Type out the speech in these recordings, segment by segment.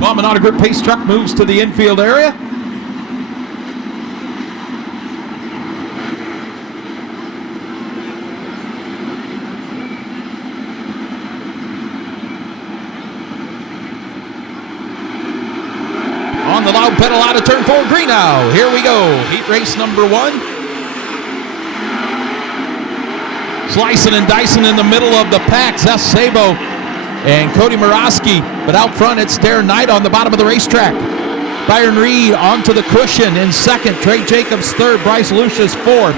Bauman Auto Group pace truck moves to the infield area. On the loud pedal out of turn 4, Greenow. Here we go. Heat race number 1. Slicing and dicing in the middle of the pack. Zeth Sabo and Cody Murawski. But out front, it's Darren Knight on the bottom of the racetrack. Byron Reed onto the cushion in second. Trey Jacobs third. Bryce Lucius fourth.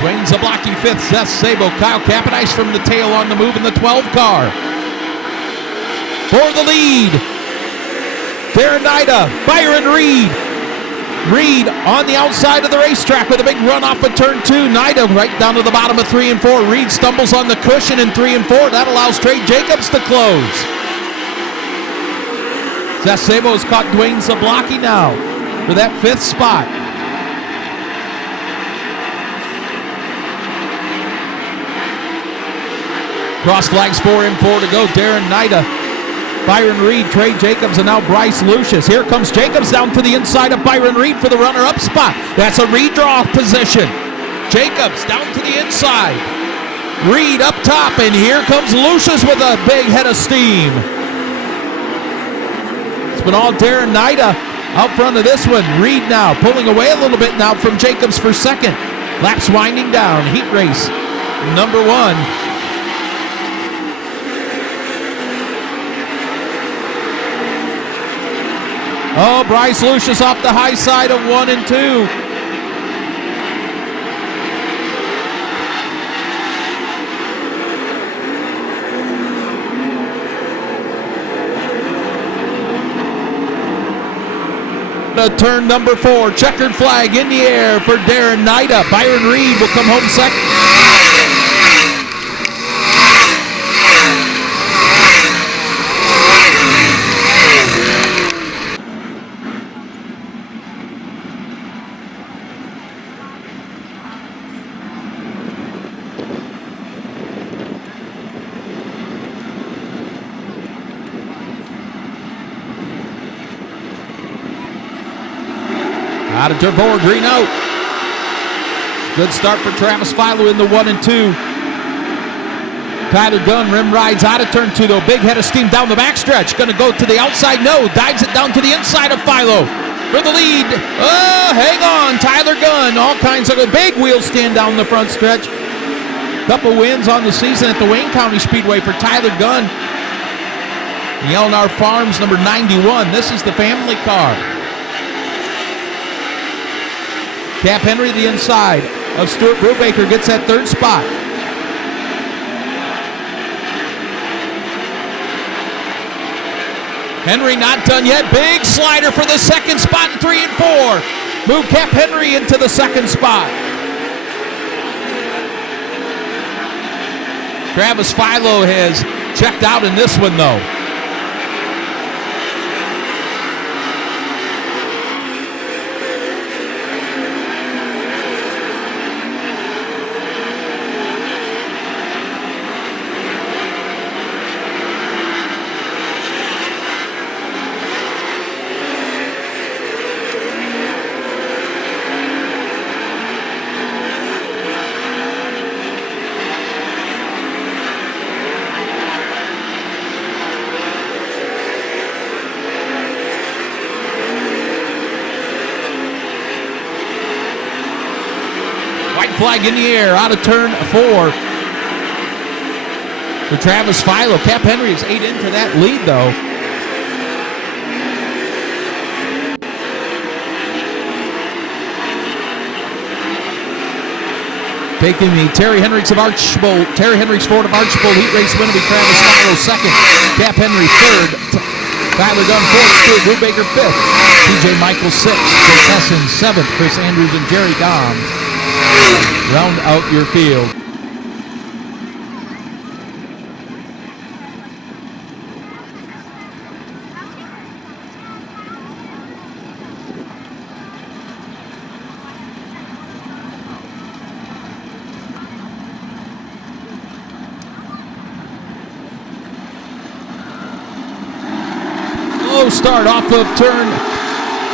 Dwayne Zablocki fifth. Zeth Sabo. Kyle Capodice from the tail on the move in the 12 car. For the lead, Darren Nida, Byron Reed. Reed on the outside of the racetrack with a big run off of turn 2. Nida right down to the bottom of 3 and 4. Reed stumbles on the cushion in 3 and 4. That allows Trey Jacobs to close. Zeth Sabo has caught Dwayne Zablocki now for that 5th spot. Cross flags 4 and 4 to go. Darren Nida, Byron Reed, Trey Jacobs, and now Bryce Lucius. Here comes Jacobs down to the inside of Byron Reed for the runner-up spot. That's a redraw position. Jacobs down to the inside. Reed up top, and here comes Lucius with a big head of steam. It's been all Darren Nida out front of this one. Reed now pulling away a little bit now from Jacobs for second. Laps winding down. Heat race number 1. Oh, Bryce Lucius off the high side of 1 and 2. Turn number 4, checkered flag in the air for Darren Nida. Byron Reed will come home second. Out of turn 4, green out. Good start for Travis Philo in the 1 and 2. Tyler Gunn rim rides out of turn 2 though. Big head of steam down the backstretch. Going to go to the outside. No, dives it down to the inside of Philo for the lead. Oh, hang on. Tyler Gunn. All kinds of big wheel stand down the front stretch. Couple wins on the season at the Wayne County Speedway for Tyler Gunn. Yelnar Farms number 91. This is the family car. Cap Henry the inside of Stuart Brubaker gets that 3rd spot. Henry not done yet. Big slider for the 2nd spot in 3 and 4. Move Cap Henry into the 2nd spot. Travis Philo has checked out in this one though. Flag in the air out of turn 4 for Travis Philo. Cap Henry is 8 into that lead though. Taking the Terry Hendricks Ford of Archbold heat race winner will be Travis Philo 2nd. Cap Henry 3rd. Tyler Gunn 4th. Stuart Brubaker 5th. TJ Michael 6th. Jake Hesson 7th. Chris Andrews and Jerry Dom round out your field. Slow start off of turn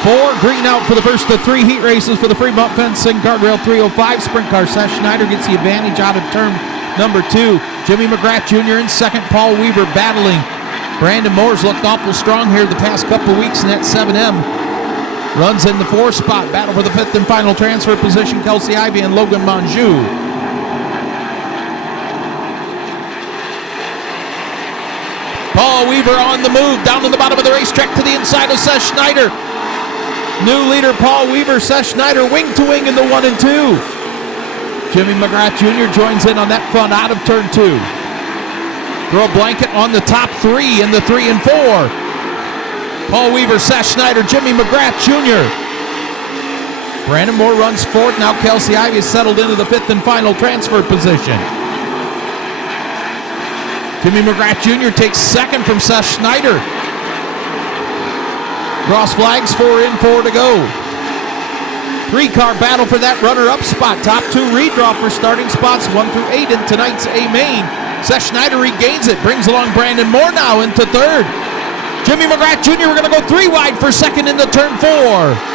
4. Green out for the first of 3 heat races for the Fremont Fencing Guardrail 305. Sprint car Seth Schneider gets the advantage out of turn number 2. Jimmy McGrath Jr. in second. Paul Weaver battling. Brandon Moore's looked awful strong here the past couple weeks in that 7M. Runs in the 4th spot. Battle for the 5th and final transfer position. Kelsey Ivey and Logan Monjou. Paul Weaver on the move. Down to the bottom of the racetrack to the inside of Seth Schneider. New leader Paul Weaver. Seth Schneider wing to wing in the 1 and 2. Jimmy McGrath Jr. joins in on that front out of turn 2. Throw a blanket on the top 3 in the 3 and 4. Paul Weaver, Seth Schneider, Jimmy McGrath Jr. Brandon Moore runs fourth. Now Kelsey Ivey is settled into the 5th and final transfer position. Jimmy McGrath Jr. takes second from Seth Schneider. Cross flags, 4 in, 4 to go. 3-car battle for that runner-up spot. Top 2 redraw for starting spots 1 through 8 in tonight's A main. Seth Schneider regains it, brings along Brandon Moore now into 3rd. Jimmy McGrath Jr. We're going to go 3 wide for 2nd into turn 4.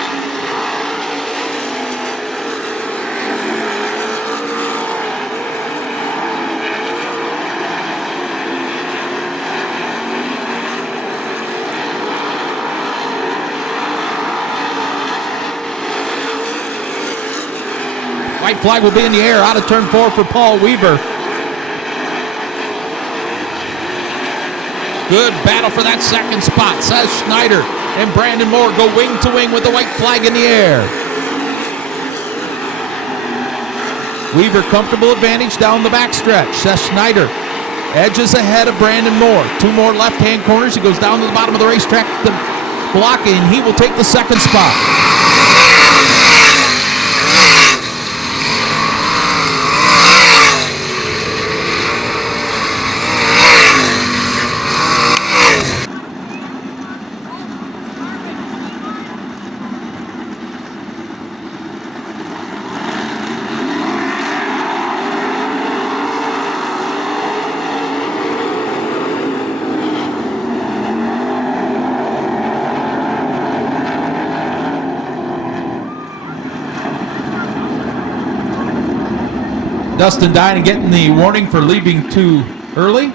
White flag will be in the air out of turn 4 for Paul Weaver. Good battle for that 2nd spot. Seth Schneider and Brandon Moore go wing to wing with the white flag in the air. Weaver comfortable advantage down the backstretch. Seth Schneider edges ahead of Brandon Moore. 2 more left-hand corners. He goes down to the bottom of the racetrack to block it, and he will take the 2nd spot. Dustin Dine getting the warning for leaving too early.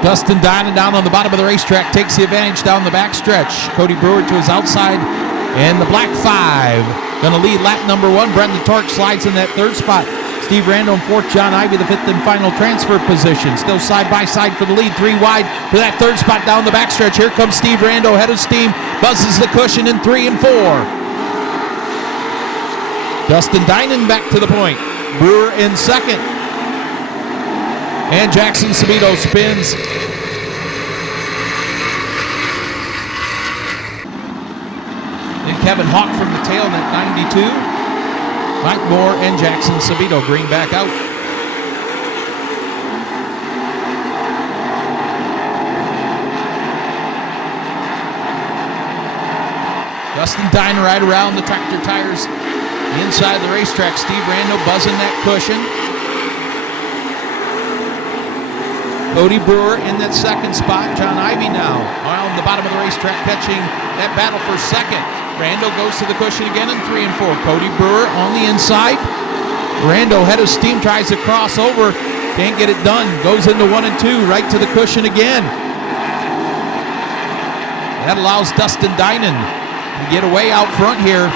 Dustin Dinan down on the bottom of the racetrack takes the advantage down the backstretch. Cody Brewer to his outside, and the black 5 going to lead lap number 1. Brendan Tork slides in that 3rd spot. Steve Rando in 4th. John Ivey the 5th and final transfer position. Still side by side for the lead. 3 wide for that 3rd spot down the backstretch. Here comes Steve Rando head of steam. Buzzes the cushion in 3 and 4. Dustin Dinan back to the point. Brewer in 2nd. And Jackson Sabito spins. And Kevin Hawk from the tail net 92. Mike Moore and Jackson Sabito green back out. Dustin Dine right around the tractor tires inside the racetrack. Steve Rando buzzing that cushion. Cody Brewer in that 2nd spot. John Ivey now on the bottom of the racetrack catching that battle for 2nd. Rando goes to the cushion again in 3 and 4. Cody Brewer on the inside. Rando head of steam tries to cross over. Can't get it done. Goes into 1 and 2 right to the cushion again. That allows Dustin Dinan to get away out front here.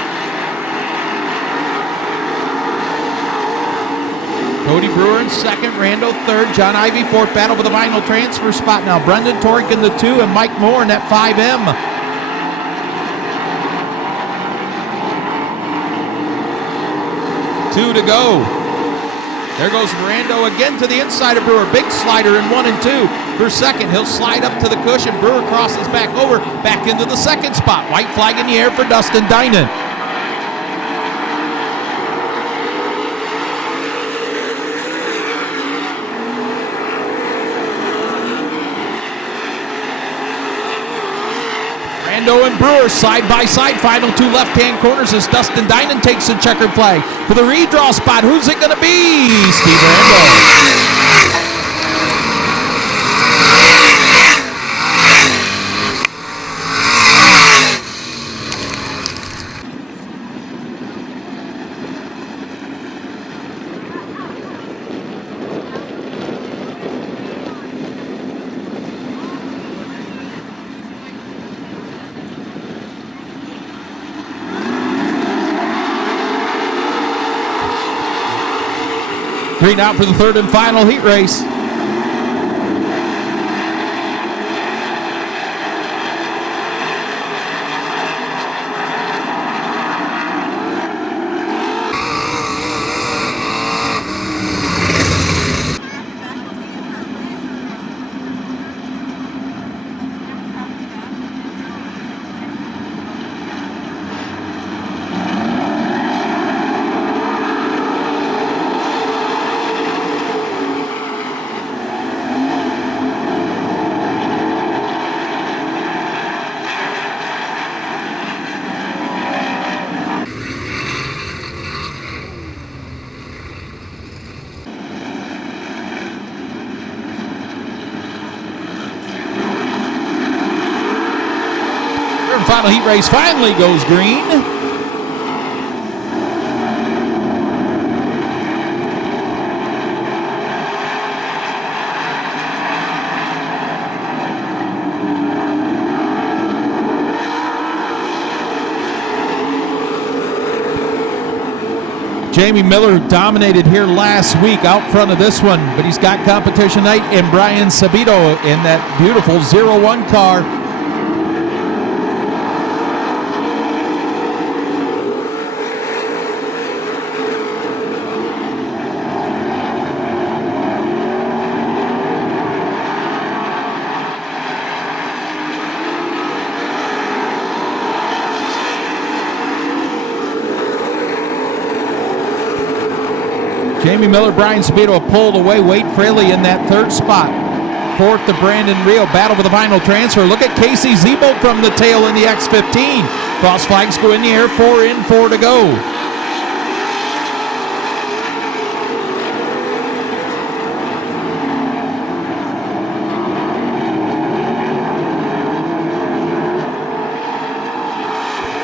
Cody Brewer in second, Rando third, John Ivy fourth. Battle for the vinyl transfer spot now. Brendan Tork in the 2 and Mike Moore in that 5M. 2 to go. There goes Rando again to the inside of Brewer. Big slider in 1 and 2. For second, he'll slide up to the cushion. Brewer crosses back over, back into the second spot. White flag in the air for Dustin Dinan. Rando and Brewer side by side. Final 2 left-hand corners as Dustin Dinan takes the checkered flag. For the redraw spot, who's it going to be? Steve Rando. Green out for the third and final heat race. Final heat race finally goes green. Jamie Miller dominated here last week out front of this one, but he's got competition tonight in Brian Sabito in that beautiful 0-1 car. Jamie Miller, Brian Sabito pulled away. Wade Fraley in that third spot. Fourth to Brandon Rio. Battle for the final transfer. Look at Casey Zebo from the tail in the X15. Cross flags go in the air. 4 in, 4 to go.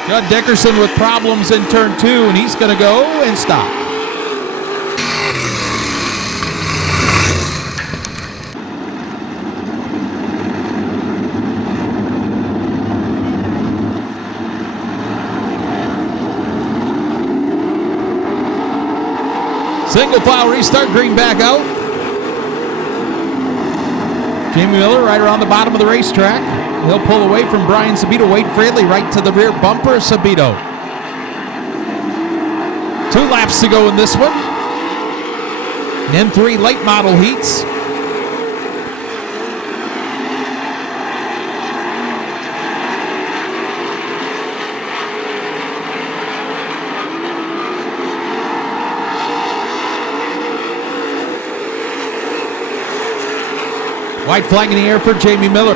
Judd Dickerson with problems in turn 2, and he's going to go and stop. Single file restart, green back out. Jamie Miller right around the bottom of the racetrack. He'll pull away from Brian Sabito. Wade Fraley right to the rear bumper of Sabito. 2 laps to go in this one. And 3 late model heats. White flag in the air for Jamie Miller.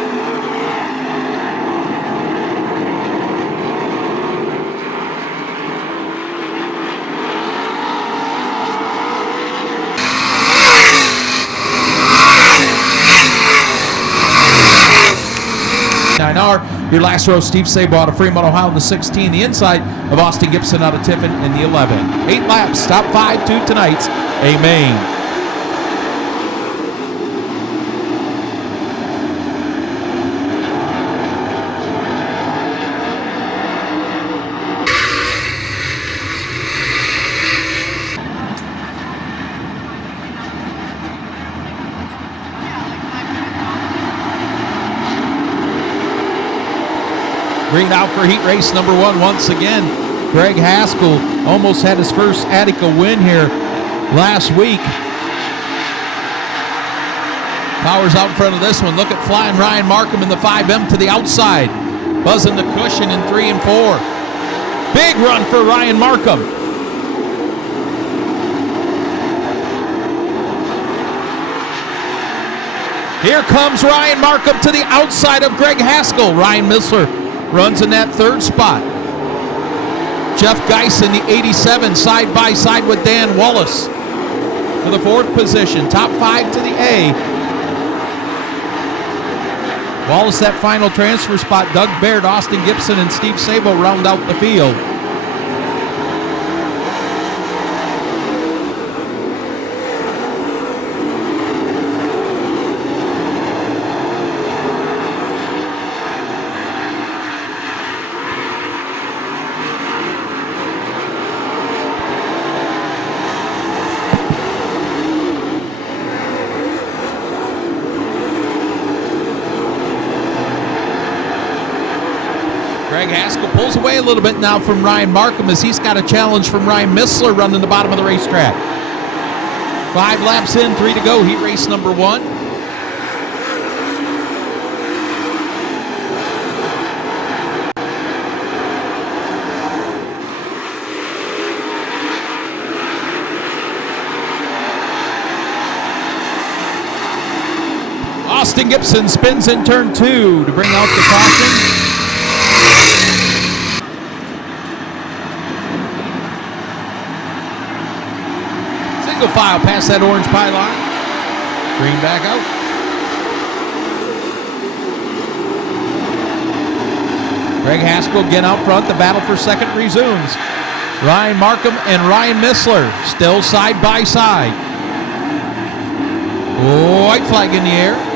Your last row, Steve Sabo out of Fremont, Ohio in the 16. The inside of Austin Gibson out of Tiffin in the 11. 8 laps, top 5 to tonight's A-Main. Green out for heat race number 1 once again. Greg Haskell almost had his first Attica win here last week. Powers out in front of this one. Look at flying Ryan Markham in the 5M to the outside. Buzzing the cushion in 3 and 4. Big run for Ryan Markham. Here comes Ryan Markham to the outside of Greg Haskell. Ryan Missler runs in that 3rd spot. Jeff Geis in the 87, side by side with Dan Wallace for the 4th position. Top 5 to the A. Wallace, that final transfer spot. Doug Baird, Austin Gibson, and Steve Sabo round out the field. Greg Haskell pulls away a little bit now from Ryan Markham as he's got a challenge from Ryan Missler running the bottom of the racetrack. 5 laps in, 3 to go, heat race number 1. Austin Gibson spins in turn 2 to bring out the caution. Single file past that orange pylon. Green back out. Greg Haskell again out front. The battle for second resumes. Ryan Markham and Ryan Missler still side by side. White flag in the air.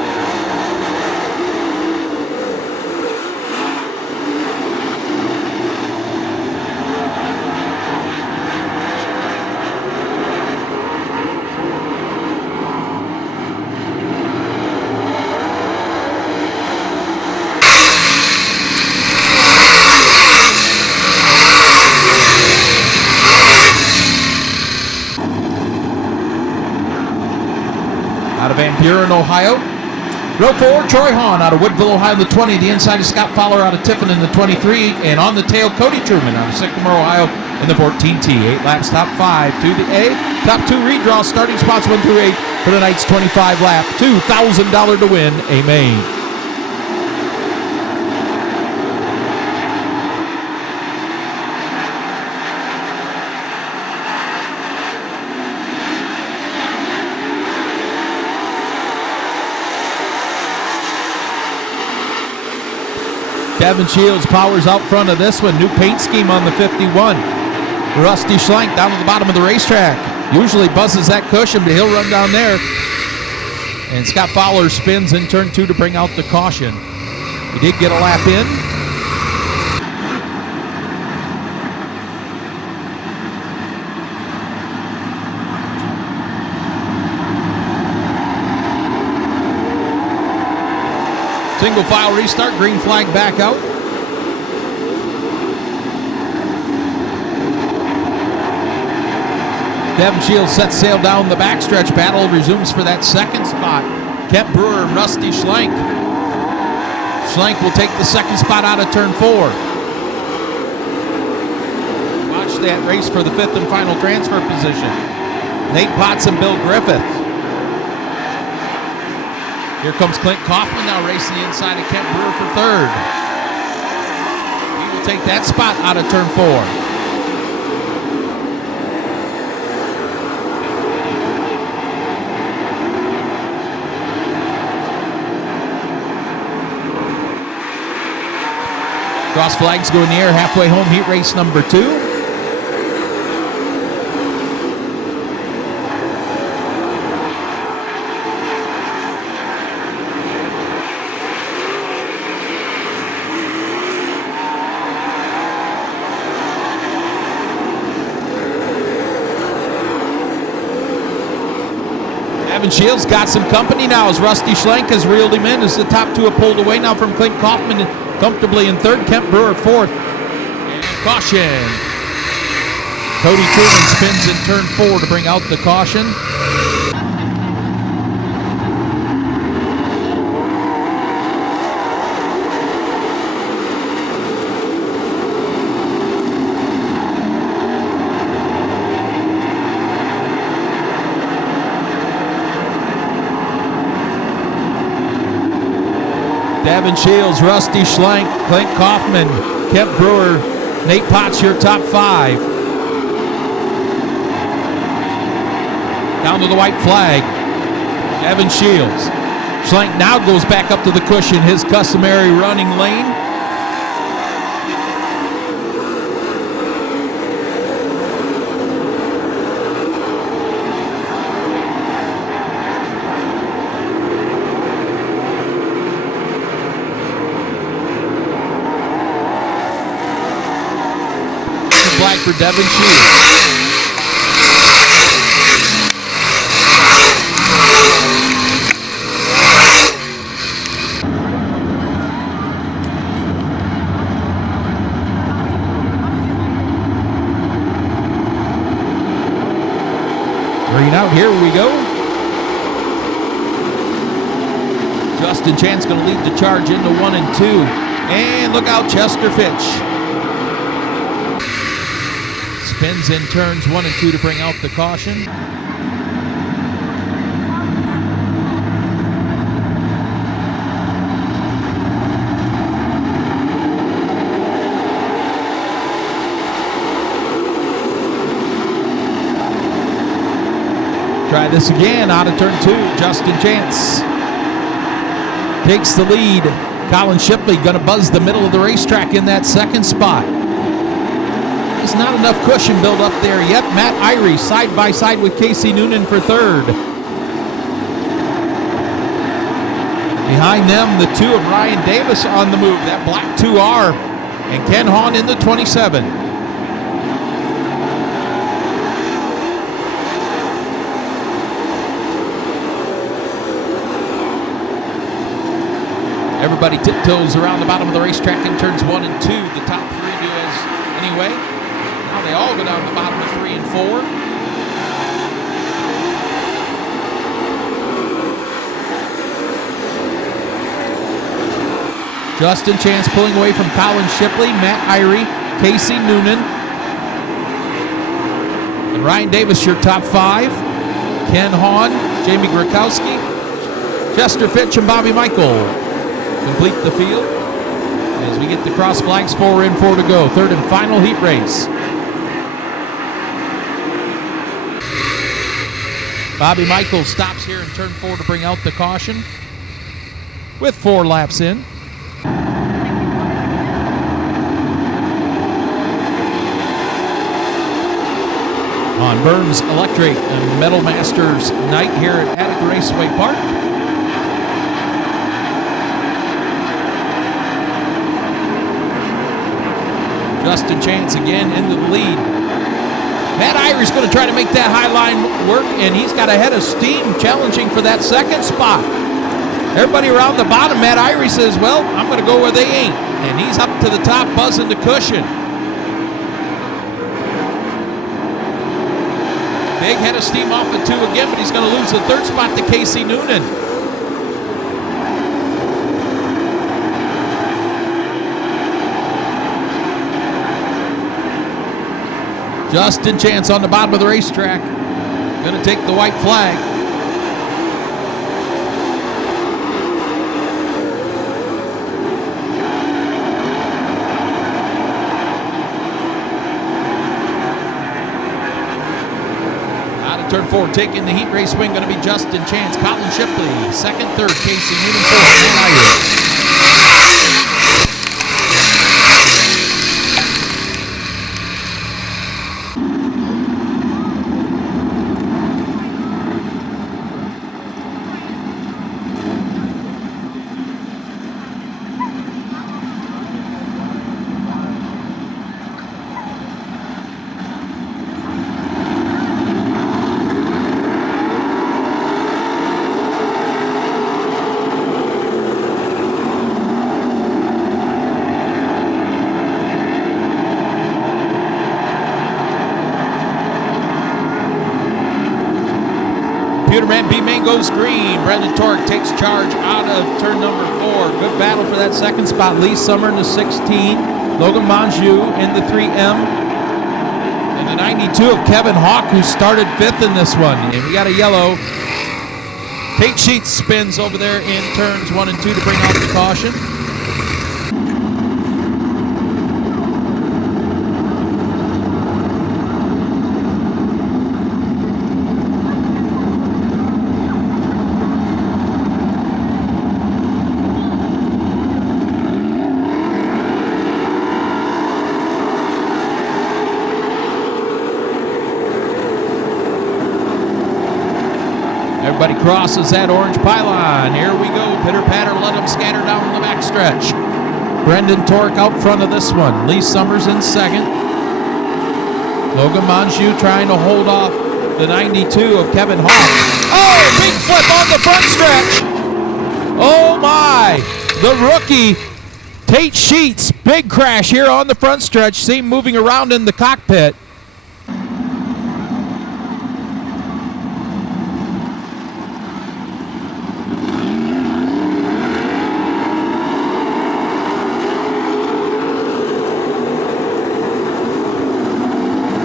Out of Van Buren, Ohio. Row 4, Troy Hahn out of Woodville, Ohio, in the 20. The inside is Scott Fowler out of Tiffin in the 23. And on the tail, Cody Truman out of Sycamore, Ohio in the 14T. 8 laps, top 5 to the A. Top 2 redraw, starting spots 1 through 8 for tonight's 25 lap. $2,000 to win a main. Kevin Shields powers out front of this one. New paint scheme on the 51. Rusty Schlenk down to the bottom of the racetrack. Usually buzzes that cushion, but he'll run down there. And Scott Fowler spins in turn 2 to bring out the caution. He did get a lap in. Single file restart, green flag back out. Kevin Shields sets sail down the backstretch. Battle resumes for that second spot. Kent Brewer and Rusty Schlenk. Schlenk will take the second spot out of turn 4. Watch that race for the 5th and final transfer position. Nate Potts and Bill Griffith. Here comes Clint Kaufman now racing the inside of Kent Brewer for 3rd. He will take that spot out of turn 4. Cross flags go in the air, halfway home, heat race number 2. Kevin Shields got some company now as Rusty Schlenk has reeled him in as the top 2 have pulled away now from Clint Kaufman comfortably in third. Kent Brewer fourth. And caution. Cody Truman spins in turn 4 to bring out the caution. Devin Shields, Rusty Schlenk, Clint Kaufman, Kent Brewer, Nate Potts, your top 5. Down to the white flag, Devin Shields. Schlenk now goes back up to the cushion, his customary running lane. Flag for Devin Shields. Green out, here we go. Justin Chance going to lead the charge into 1 and 2. And look out, Chester Fitch. Spins in turns 1 and 2 to bring out the caution. Try this again out of turn 2. Justin Chance takes the lead. Colin Shipley going to buzz the middle of the racetrack in that second spot. There's not enough cushion built up there yet. Matt Irie side by side with Casey Noonan for third. Behind them, the 2 of Ryan Davis on the move. That black 2R. And Ken Hahn in the 27. Everybody tiptoes around the bottom of the racetrack in turns 1 and 2. The top 3 do as anyway. Now they all go down to the bottom of 3 and 4. Justin Chance pulling away from Colin Shipley, Matt Irie, Casey Noonan, and Ryan Davis, your top 5. Ken Hahn, Jamie Grakowski, Chester Fitch, and Bobby Michael complete the field as we get the cross flags. 4 in, 4 to go. Third and final heat race. Bobby Michael stops here in turn 4 to bring out the caution with 4 laps in. On Burns Electric and Metal Masters night here at Attica Raceway Park. Justin Chance again into the lead. Matt Irie's going to try to make that high line work, and he's got a head of steam challenging for that second spot. Everybody around the bottom, Matt Irie says, well, I'm going to go where they ain't. And he's up to the top, buzzing the cushion. Big head of steam off the 2 again, but he's going to lose the third spot to Casey Noonan. Justin Chance on the bottom of the racetrack. Going to take the white flag. Out of turn 4, taking the heat race win, going to be Justin Chance. Colin Shipley, second, third. Casey Noonan, fourth. Computer Man B main goes green. Brendan Tork takes charge out of turn number 4. Good battle for that second spot. Lee Summer in the 16. Logan Monjou in the 3M. And the 92 of Kevin Hawk, who started 5th in this one. And we got a yellow. Tate Sheets spins over there in turns 1 and 2 to bring out the caution. Everybody crosses that orange pylon. Here we go. Pitter patter, let them scatter down the backstretch. Brendan Tork out front of this one. Lee Summers in second. Logan Monjou trying to hold off the 92 of Kevin Hawk. Oh, big flip on the front stretch. Oh my. The rookie, Tate Sheets, big crash here on the front stretch. See him moving around in the cockpit.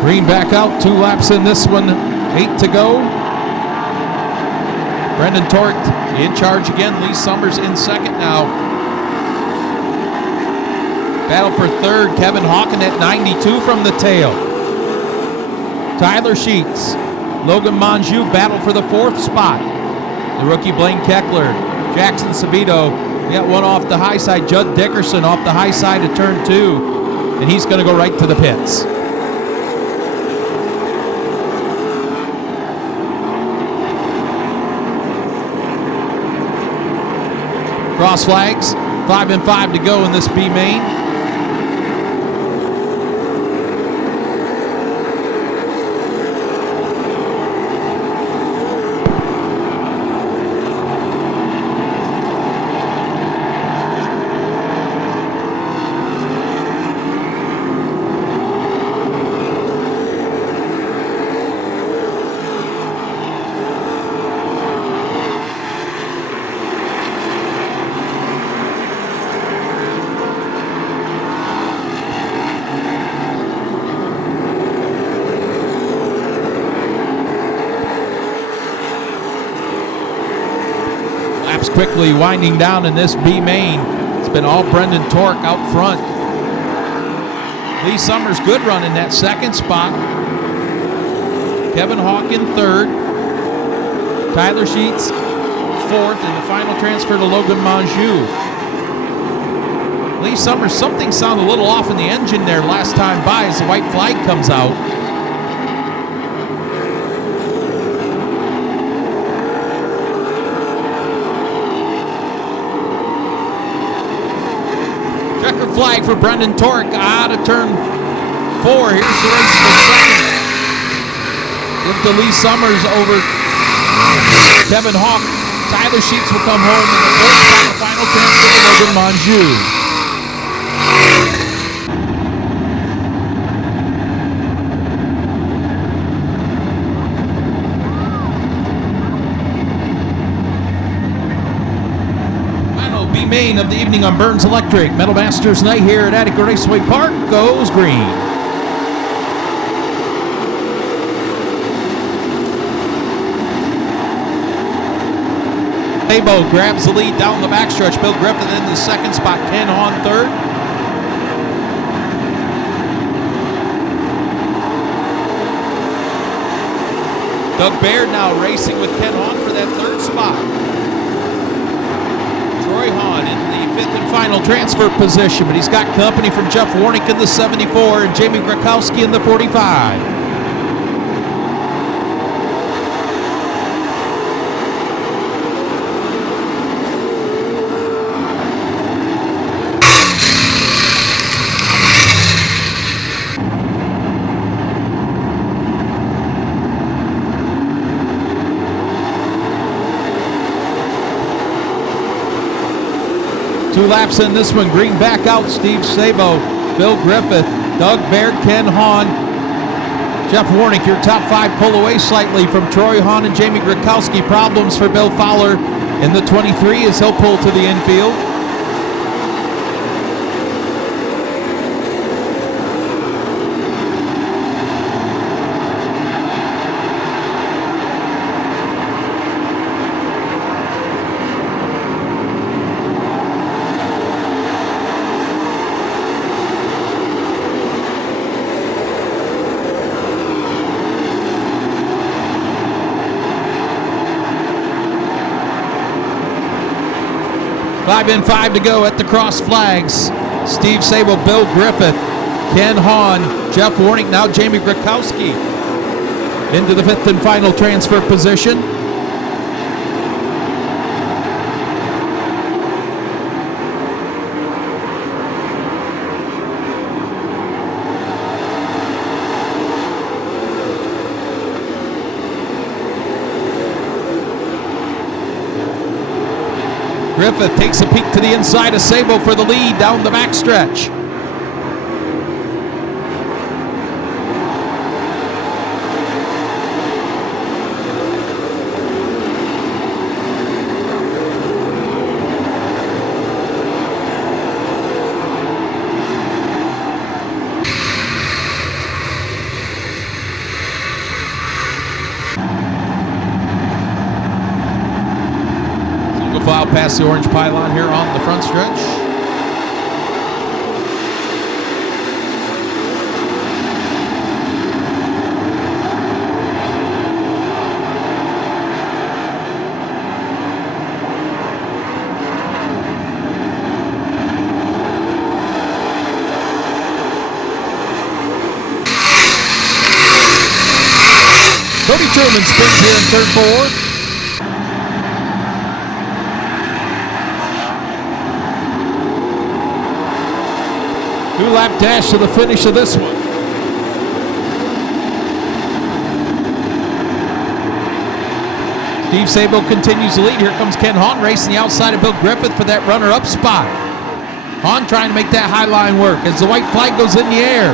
Green back out, 2 laps in this one, 8 to go. Brendan Tork in charge again. Lee Summers in second now. Battle for third, Kevin Hawken at 92 from the tail. Tyler Sheets, Logan Monjou battle for the 4th spot. The rookie Blaine Keckler, Jackson Sabito. We got one off the high side, Judd Dickerson off the high side of turn 2. And he's going to go right to the pits. Cross flags, 5 and 5 to go in this B main. Quickly winding down in this B main. It's been all Brendan Tork out front. Lee Summers good run in that second spot. Kevin Hawk in third. Tyler Sheets 4th, and the final transfer to Logan Monjou. Lee Summers, something sounded a little off in the engine there last time by as the white flag comes out. Flag for Brendan Tork out of turn 4. Here's the race for second. Give to Lee Summers over Kevin Hawk. Tyler Sheets will come home in the 4th spot. Final transfer to Logan Monjou. Main of the evening on Burns Electric. Metal Masters night here at Attica Raceway Park goes green. Sabo grabs the lead down the backstretch. Bill Griffith in the second spot. Ken Hahn third. Doug Baird now racing with Ken Hahn for that 3rd spot. Troy Hahn in the 5th and final transfer position, but he's got company from Jeff Warnick in the 74 and Jamie Grakowski in the 45. Two laps in this one. Green back out. Steve Sabo, Bill Griffith, Doug Baird, Ken Hahn, Jeff Warnick, your top 5 pull away slightly from Troy Hahn and Jamie Grakowski. Problems for Bill Fowler in the 23 as he'll pull to the infield. Five in, 5 to go at the cross flags. Steve Sable, Bill Griffith, Ken Hahn, Jeff Warnick, now Jamie Grakowski into the 5th and final transfer position. Griffith takes a peek to the inside of Sabo for the lead down the backstretch. File past the orange pylon here on the front stretch. Cody Truman spins here in third four. Two-lap dash to the finish of this one. Steve Sabo continues to lead. Here comes Ken Hahn racing the outside of Bill Griffith for that runner-up spot. Hahn trying to make that high line work as the white flag goes in the air.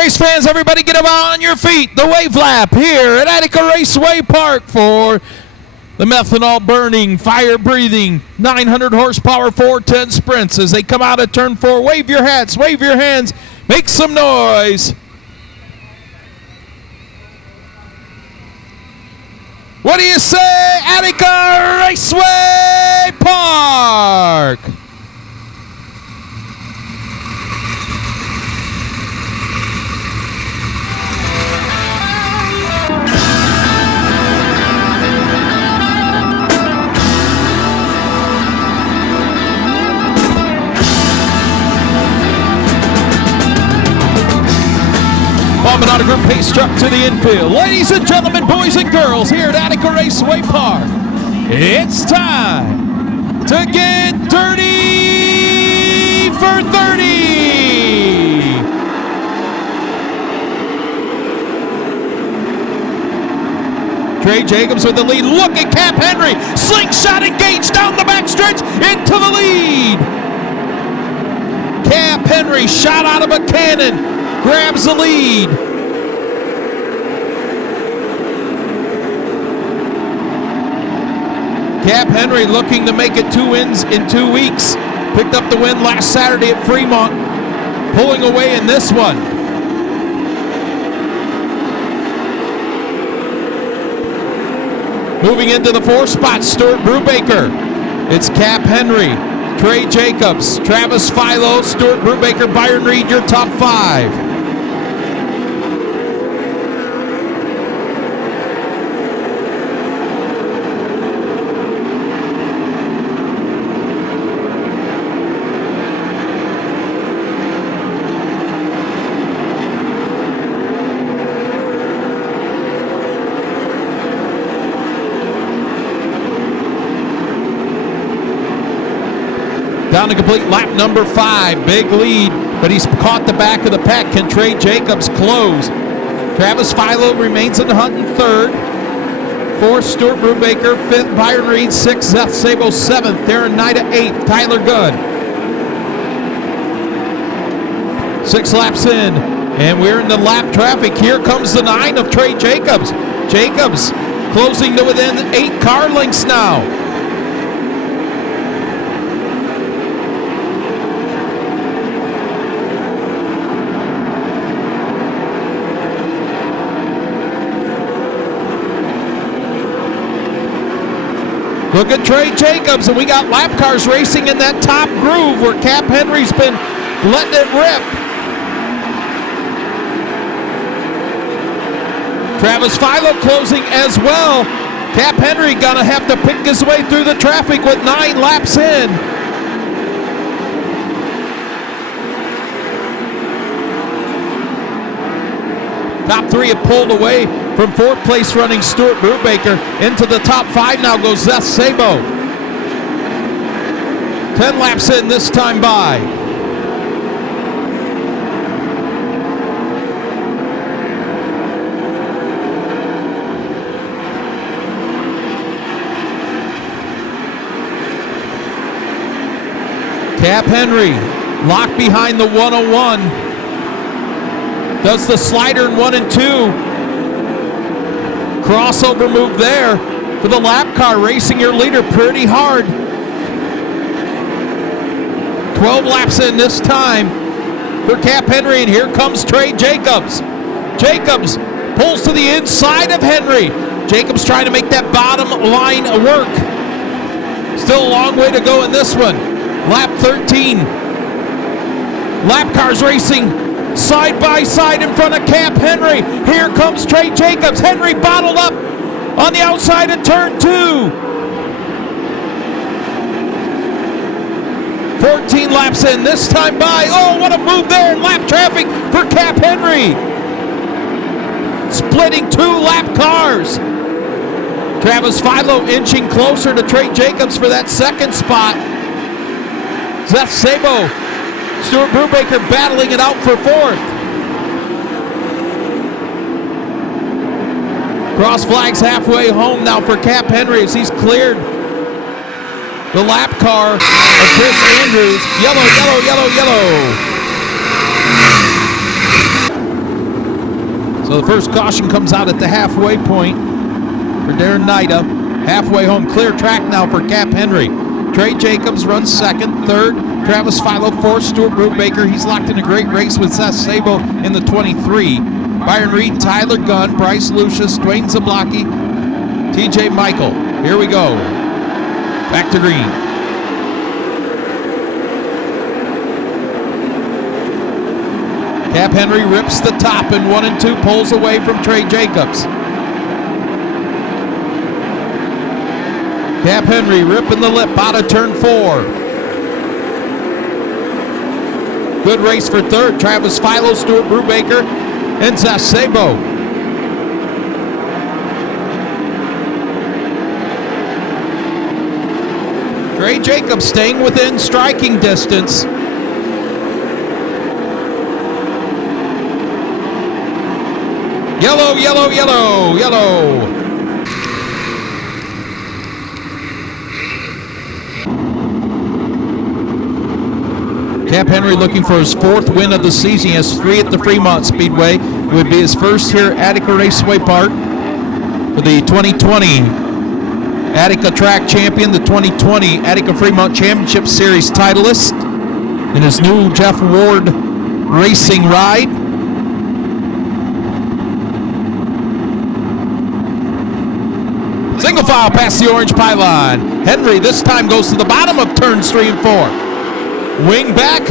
Race fans, everybody get up on your feet. The wave lap here at Attica Raceway Park for the methanol burning, fire breathing, 900 horsepower 410 sprints as they come out of turn 4. Wave your hats, wave your hands, make some noise. What do you say, Attica Raceway Park? Bombing out a group pace truck to the infield. Ladies and gentlemen, boys and girls, here at Attica Raceway Park, it's time to get dirty for 30. Trey Jacobs with the lead. Look at Cap Henry. Slingshot engaged down the backstretch into the lead. Cap Henry shot out of a cannon. Grabs the lead. Cap Henry looking to make it 2 wins in 2 weeks. Picked up the win last Saturday at Fremont. Pulling away in this one. Moving into the 4 spot, Stuart Brubaker. It's Cap Henry, Trey Jacobs, Travis Philo, Stuart Brubaker, Byron Reed, your top 5. Down to complete lap number 5. Big lead, but he's caught the back of the pack. Can Trey Jacobs close? Travis Philo remains in the hunt in 3rd. 4th, Stuart Brubaker. 5th, Byron Reed. 6th, Seth Sabo. 7th, Darren Nida. 8th, Tyler Gunn. 6 laps in, and we're in the lap traffic. Here comes the 9 of Trey Jacobs. Jacobs closing to within 8 car lengths now. Look at Trey Jacobs, and we got lap cars racing in that top groove where Cap Henry's been letting it rip. Travis Philo closing as well. Cap Henry gonna have to pick his way through the traffic with 9 laps in. Top 3 have pulled away from 4th place running Stuart Brubaker. Into the top 5 now goes Seth Sabo. 10 laps in this time by. Cap Henry locked behind the 101. Does the slider in 1 and 2. Crossover move there for the lap car, racing your leader pretty hard. 12 laps in this time for Cap Henry, and here comes Trey Jacobs. Jacobs pulls to the inside of Henry. Jacobs trying to make that bottom line work. Still a long way to go in this one. Lap 13. Lap cars racing side by side in front of Cap Henry. Here comes Trey Jacobs. Henry bottled up on the outside of turn 2. 14 laps in this time by. Oh, what a move there in lap traffic for Cap Henry. Splitting 2 lap cars. Travis Philo inching closer to Trey Jacobs for that 2nd spot. Seth Sabo, Stuart Brubaker battling it out for 4th. Cross flags halfway home now for Cap Henry as he's cleared the lap car of Chris Andrews. Yellow, yellow, yellow, yellow. So the first caution comes out at the halfway point for Darren Nida. Halfway home, clear track now for Cap Henry. Trey Jacobs runs 2nd, 3rd, Travis Philo 4th, Stuart Brubaker. He's locked in a great race with Seth Sabo in the 23. Byron Reed, Tyler Gunn, Bryce Lucius, Dwayne Zablocki, TJ Michael. Here we go. Back to green. Cap Henry rips the top in 1 and 2, pulls away from Trey Jacobs. Cap Henry ripping the lip out of turn 4. Good race for 3rd. Travis Philo, Stuart Brubaker, and Seth Sabo. Trey Jacobs staying within striking distance. Yellow, yellow, yellow, yellow. Cap Henry looking for his 4th win of the season. He has 3 at the Fremont Speedway. It would be his first here at Attica Raceway Park for the 2020 Attica Track Champion, the 2020 Attica Fremont Championship Series titleist in his new Jeff Ward racing ride. Single file past the orange pylon. Henry this time goes to the bottom of turns 3 and 4. Wing back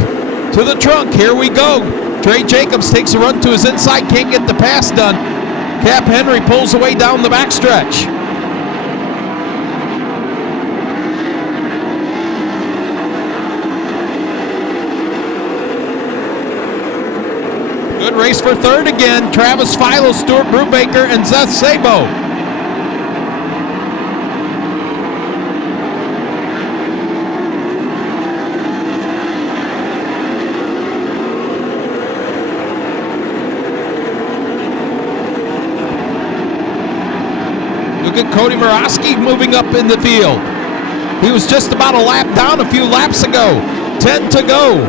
to the trunk. Here we go. Trey Jacobs takes a run to his inside. Can't get the pass done. Cap Henry pulls away down the backstretch. Good race for 3rd again. Travis Philo, Stuart Brubaker, and Seth Sabo. Look at Cody Murawski moving up in the field. He was just about a lap down a few laps ago. 10 to go.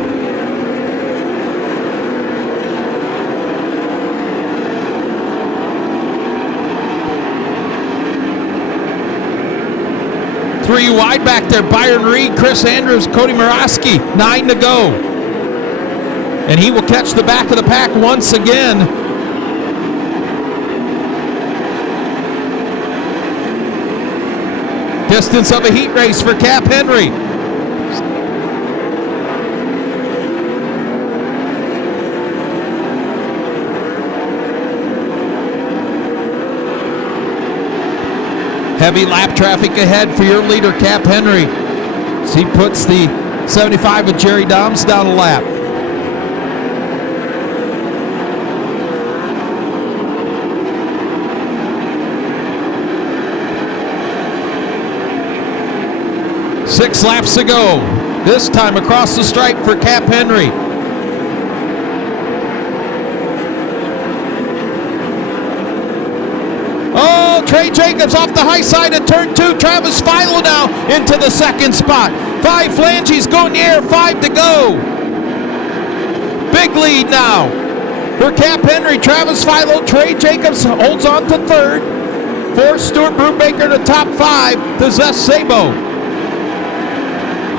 Three wide back there. Byron Reed, Chris Andrews, Cody Murawski. 9 to go. And he will catch the back of the pack once again. Distance of a heat race for Cap Henry. Heavy lap traffic ahead for your leader, Cap Henry, as he puts the 75 of Jerry Doms down a lap. Six laps to go. This time across the stripe for Cap Henry. Oh, Trey Jacobs off the high side of turn 2. Travis Philo now into the second spot. 5 flanges go in the air, 5 to go. Big lead now for Cap Henry. Travis Philo, Trey Jacobs holds on to third. 4, Stuart Brubaker to top 5 to Zeth Sabo.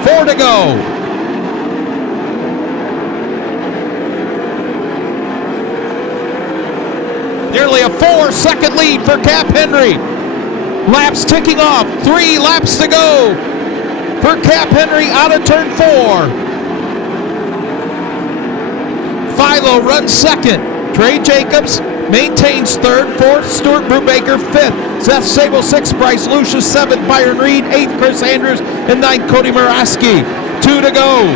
4 to go. Nearly a 4-second lead for Cap Henry. Laps ticking off. 3 laps to go for Cap Henry out of turn 4. Philo runs second. Trey Jacobs maintains third. 4th, Stuart Brubaker 5th. Zeth Sabo 6th. Bryce Lucius 7th. Byron Reed 8th. Chris Andrews and 9th. Cody Murawski. 2 to go.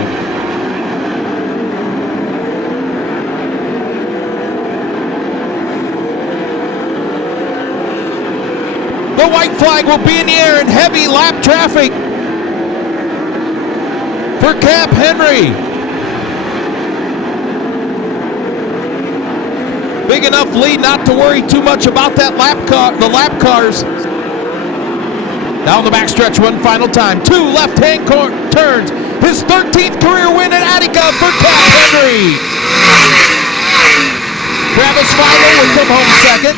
The white flag will be in the air and heavy lap traffic for Cap Henry. Big enough lead not to worry too much about that the lap cars. Down the backstretch one final time. 2 left-hand turns. His 13th career win at Attica for Cap Henry. Travis Philo will come home second.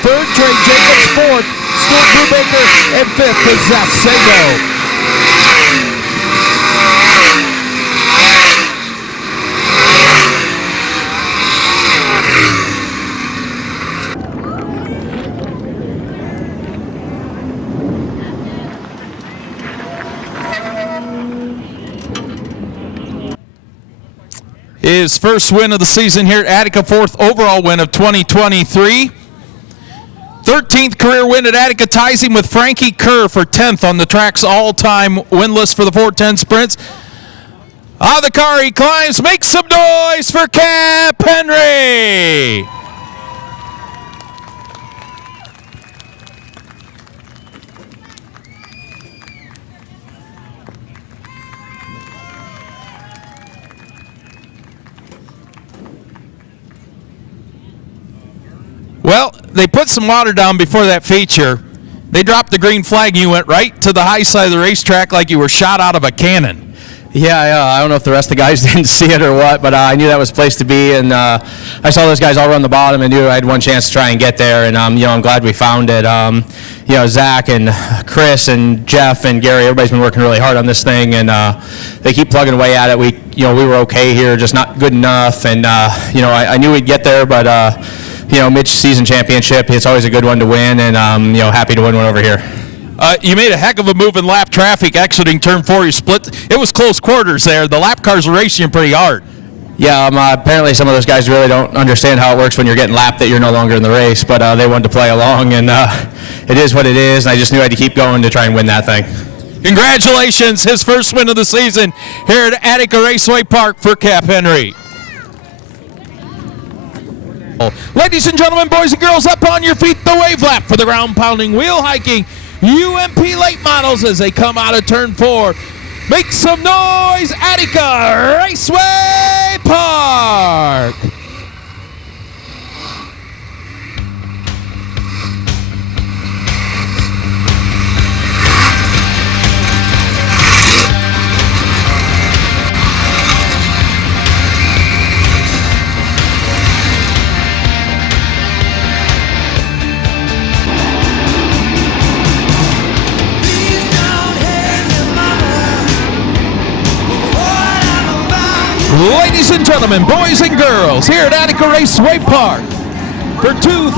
3rd, Trey Jacobs. 4th, Stuart Brubaker. And 5th is Zeth Sabo. His first win of the season here at Attica, 4th overall win of 2023. 13th career win at Attica ties him with Frankie Kerr for 10th on the track's all-time win list for the 410 sprints. Out of the car he climbs. Make some noise for Cap Henry. Well, they put some water down before that feature. They dropped the green flag and you went right to the high side of the racetrack like you were shot out of a cannon. Yeah, I don't know if the rest of the guys didn't see it or what, but I knew that was the place to be, and I saw those guys all run the bottom and knew I had one chance to try and get there, and I'm glad we found it. Zach and Chris and Jeff and Gary, everybody's been working really hard on this thing, and they keep plugging away at it. We were okay here, just not good enough, and I knew we'd get there, but mid-season championship, it's always a good one to win, and happy to win one over here. You made a heck of a move in lap traffic exiting turn 4. You split. It was close quarters there. The lap cars were racing pretty hard. Yeah, apparently some of those guys really don't understand how it works when you're getting lapped that you're no longer in the race, but they wanted to play along, and it is what it is, and I just knew I had to keep going to try and win that thing. Congratulations, his first win of the season here at Attica Raceway Park for Cap Henry. Ladies and gentlemen, boys and girls, up on your feet, the wave lap for the ground-pounding, wheel-hiking UMP late models as they come out of turn 4. Make some noise, Attica Raceway Park! Ladies and gentlemen, boys and girls, here at Attica Raceway Park, for $2,000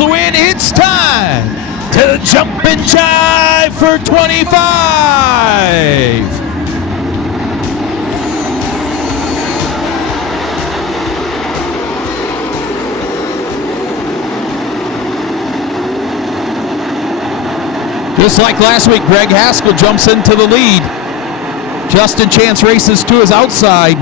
a win, it's time to jump and jive for 25. Just like last week, Greg Haskell jumps into the lead. Justin Chance races to his outside.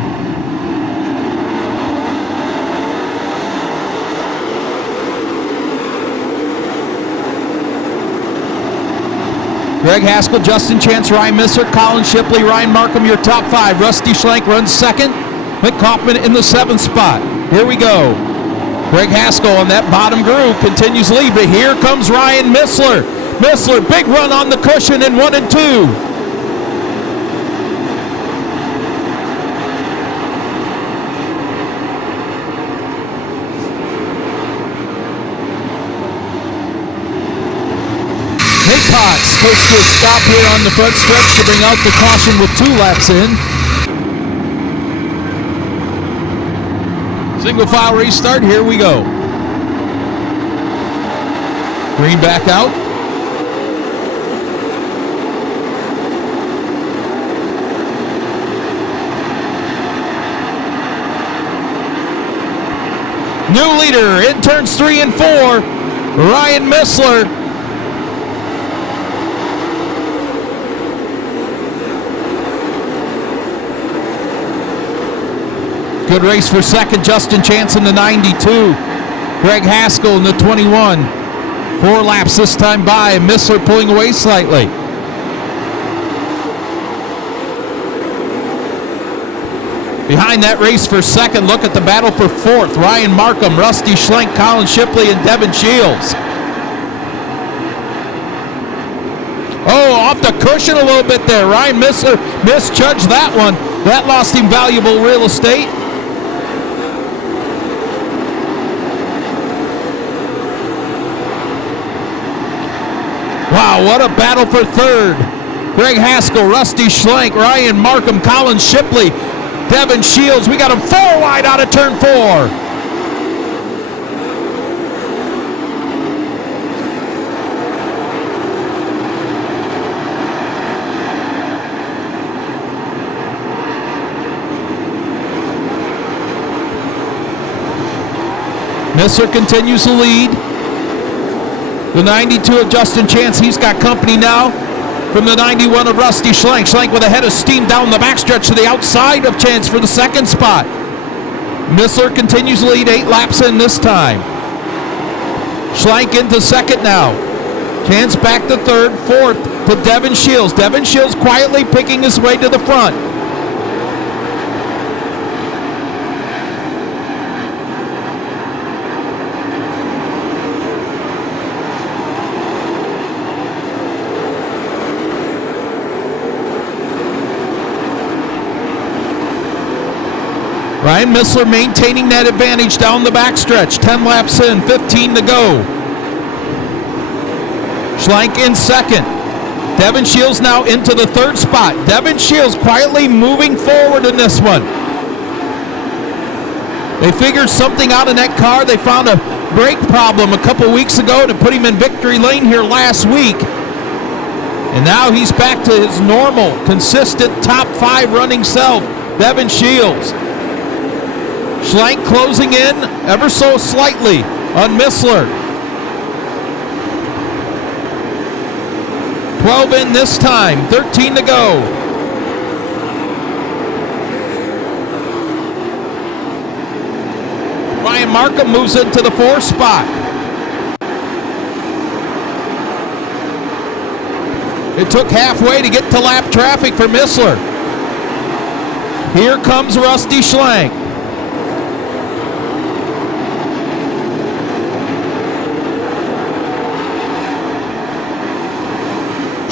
Greg Haskell, Justin Chance, Ryan Misser, Colin Shipley, Ryan Markham, your top five. Rusty Schlenk runs second. Mick Kaufman in the seventh spot. Here we go. Greg Haskell on that bottom groove continues lead, but here comes Ryan Missler. Missler, big run on the cushion in 1 and 2. Nick Potts goes to a stop here on the front stretch to bring out the caution with 2 laps in. Single file restart, here we go. Green back out. New leader in turns 3 and 4, Ryan Missler. Good race for second, Justin Chance in the 92. Greg Haskell in the 21. 4 laps this time by, and Missler pulling away slightly. Behind that race for second, look at the battle for fourth. Ryan Markham, Rusty Schlenk, Colin Shipley, and Devin Shields. Oh, off the cushion a little bit there. Ryan Missler misjudged that one. That lost him valuable real estate. Wow, what a battle for third. Greg Haskell, Rusty Schlenk, Ryan Markham, Colin Shipley, Devin Shields. We got him 4 wide out of turn 4. Missler continues to lead. The 92 of Justin Chance, he's got company now from the 91 of Rusty Schlenk. Schlenk with a head of steam down the backstretch to the outside of Chance for the second spot. Missler continues to lead 8 laps in this time. Schlenk into second now. Chance back to third, fourth to Devin Shields. Devin Shields quietly picking his way to the front. Ryan Missler maintaining that advantage down the backstretch. 10 laps in, 15 to go. Schlenk in second. Devin Shields now into the third spot. Devin Shields quietly moving forward in this one. They figured something out in that car. They found a brake problem a couple weeks ago to put him in victory lane here last week. And now he's back to his normal, consistent top 5 running self, Devin Shields. Schlenk closing in ever so slightly on Missler. 12 in this time, 13 to go. Ryan Markham moves into the 4th spot. It took halfway to get to lap traffic for Missler. Here comes Rusty Schlenk.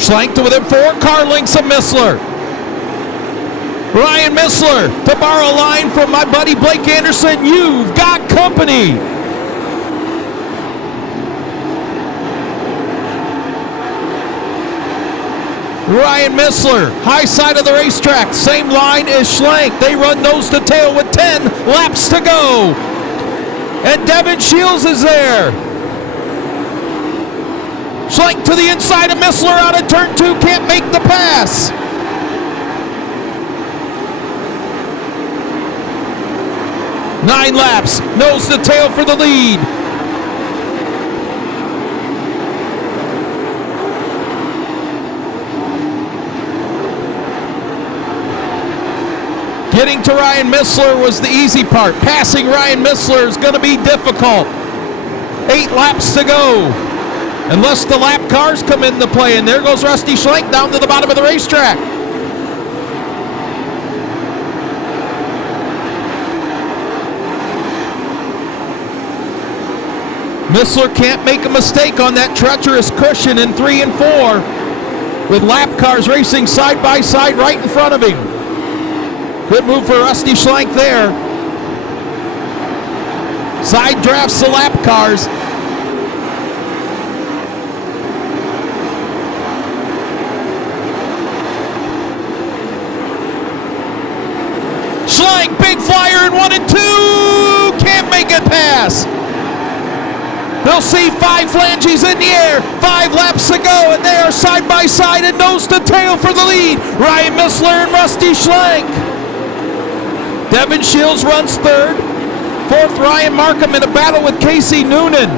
Schlenk to within 4 car lengths of Missler. Ryan Missler, to borrow a line from my buddy Blake Anderson, you've got company. Ryan Missler, high side of the racetrack, same line as Schlenk. They run nose to tail with 10 laps to go. And Devin Shields is there. Schlenk to the inside of Missler out of turn 2, can't make the pass. Nine laps, nose to tail for the lead. Getting to Ryan Missler was the easy part. Passing Ryan Missler is going to be difficult. 8 laps to go. Unless the lap cars come into play. And there goes Rusty Schlenk down to the bottom of the racetrack. Missler can't make a mistake on that treacherous cushion in 3 and 4. With lap cars racing side by side right in front of him. Good move for Rusty Schlenk there. Side drafts the lap cars. Schlenk, big flyer in 1 and 2. Can't make it pass. They'll see 5 flanges in the air. 5 laps to go, and they are side by side and nose to tail for the lead. Ryan Missler and Rusty Schlenk. Devin Shields runs 3rd. 4th, Ryan Markham in a battle with Casey Noonan.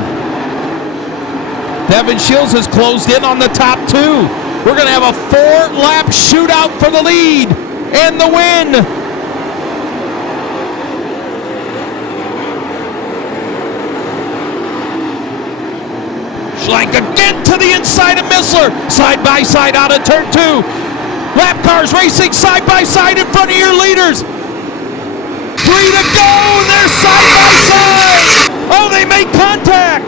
Devin Shields has closed in on the top 2. We're going to have a 4-lap shootout for the lead and the win. Schlenk again to the inside of Missler. Side by side out of turn 2. Lap cars racing side by side in front of your leaders. 3 to go, and they're side by side. Oh, they make contact.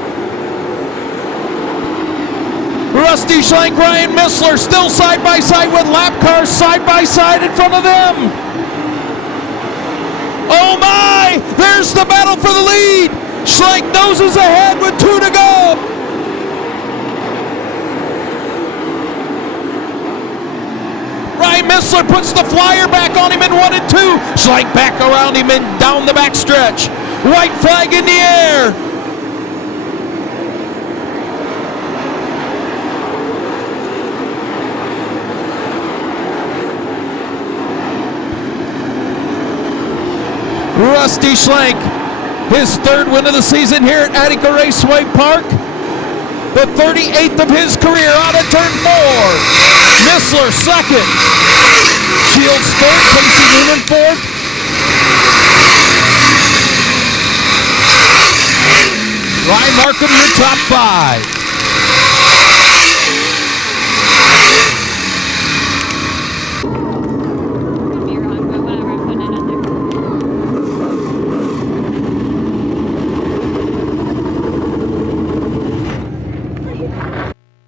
Rusty Schlenk, Ryan Missler still side by side with lap cars side by side in front of them. Oh my, there's the battle for the lead. Schlenk noses ahead with 2 to go. Ryan Missler puts the flyer back on him in 1 and 2. Schlenk back around him and down the back stretch. White flag in the air. Rusty Schlenk, his 3rd win of the season here at Attica Raceway Park. The 38th of his career out of turn 4. Missler 2nd. Shields 3rd. Casey Noonan 4th. Ryan Markham, your top 5.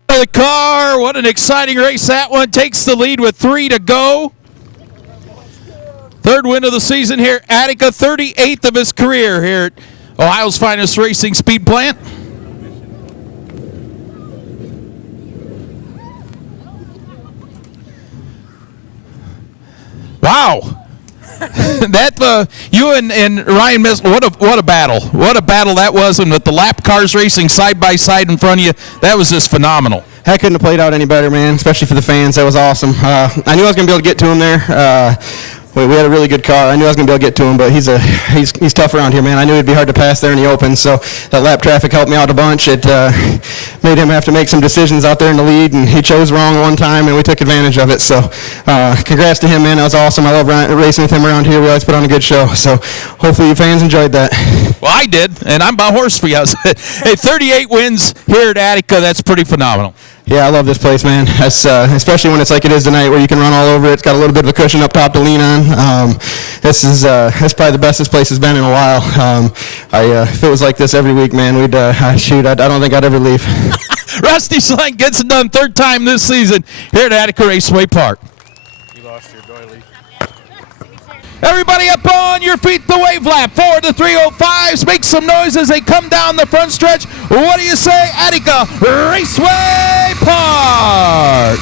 The car, what an exciting race that one. Takes the lead with 3 to go. 3rd win of the season here at Attica, 38th of his career here at Ohio's finest racing speed plant. Wow. That you and Ryan Missler, what a battle. What a battle that was, and with the lap cars racing side by side in front of you, that was just phenomenal. That couldn't have played out any better, man, especially for the fans. That was awesome. I knew I was going to be able to get to him there. We had a really good car. I knew I was going to be able to get to him, but he's tough around here, man. I knew it'd be hard to pass there in the open, so that lap traffic helped me out a bunch. It made him have to make some decisions out there in the lead, and he chose wrong one time, and we took advantage of it. So congrats to him, man. That was awesome. I love racing with him around here. We always put on a good show, so hopefully you fans enjoyed that. Well, I did, and I'm a horse for you. Hey, 38 wins here at Attica. That's pretty phenomenal. Yeah, I love this place, man. That's, especially when it's like it is tonight, where you can run all over it. It's got a little bit of a cushion up top to lean on. That's probably the best this place has been in a while. If it was like this every week, man, we'd I don't think I'd ever leave. Rusty Schlenk gets it done 3rd time this season here at Attica Raceway Park. You lost your doily. Everybody up on your feet, the wave lap for the 305s. Make some noise as they come down the front stretch. What do you say, Attica Raceway Park?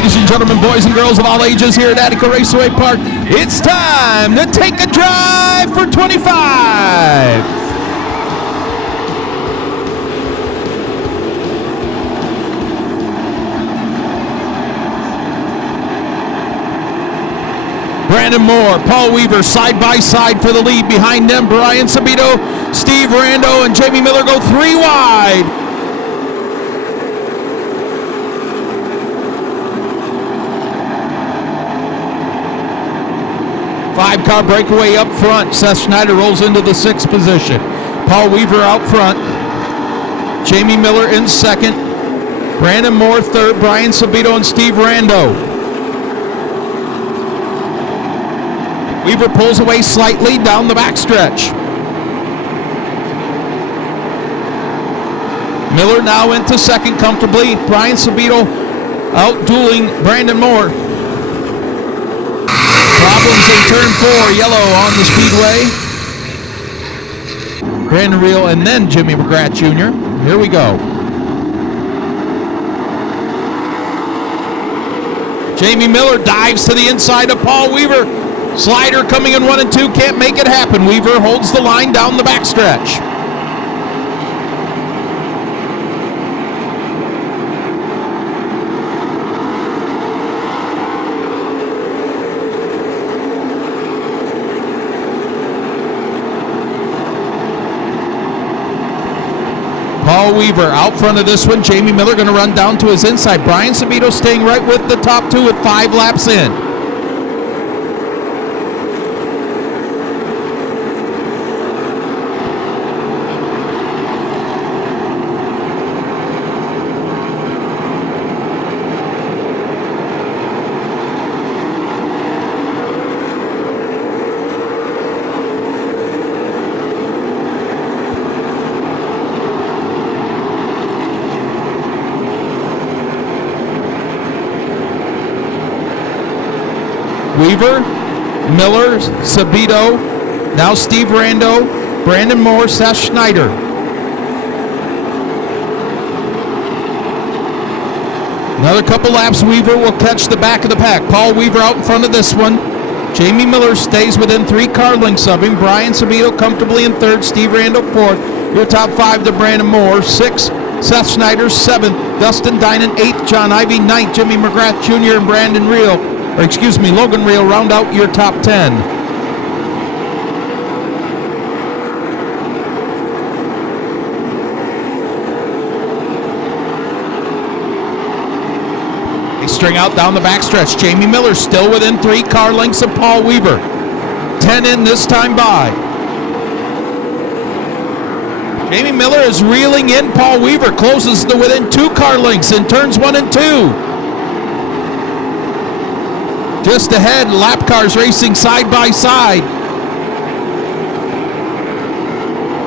Ladies and gentlemen, boys and girls of all ages here at Attica Raceway Park, it's time to take a drive for 25. Brandon Moore, Paul Weaver side by side for the lead. Behind them, Brian Sabito, Steve Rando, and Jamie Miller go 3 wide. Five-car breakaway up front. Seth Schneider rolls into the 6th position. Paul Weaver out front. Jamie Miller in 2nd. Brandon Moore 3rd. Brian Sabito and Steve Rando. Weaver pulls away slightly down the backstretch. Miller now into 2nd comfortably. Brian Sabito out-dueling Brandon Moore. Problems in turn 4, yellow on the speedway. Brandon Reel and then Jimmy McGrath Jr. Here we go. Jamie Miller dives to the inside of Paul Weaver. Slider coming in 1 and 2, can't make it happen. Weaver holds the line down the backstretch. Paul Weaver out front of this one. Jamie Miller going to run down to his inside. Brian Sabito staying right with the top 2 with 5 laps in. Weaver, Miller, Sabito, now Steve Rando, Brandon Moore, Seth Schneider. Another couple laps, Weaver will catch the back of the pack. Paul Weaver out in front of this one. Jamie Miller stays within 3 car lengths of him. Brian Sabito comfortably in 3rd, Steve Rando 4th. Your top 5 to Brandon Moore, 6th, Seth Schneider 7th, Dustin Dinan 8th, John Ivy 9th, Jimmy McGrath Jr. and Brandon Reel. Logan Reel round out your top 10. They string out down the backstretch. Jamie Miller still within 3 car lengths of Paul Weaver. 10 in this time by. Jamie Miller is reeling in. Paul Weaver closes to within 2 car lengths in turns 1 and 2. Just ahead, lap cars racing side by side.